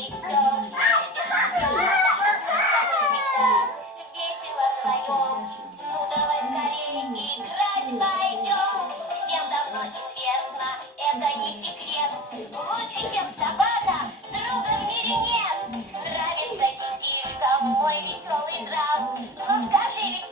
идем. Весело вдвоем. Ну давай скорее играть пойдем. Всем давно известно, это не секрет. Лучше, чем собака, друга в мире нет. Нравится детишкам мой веселый нрав. Но скажи ведь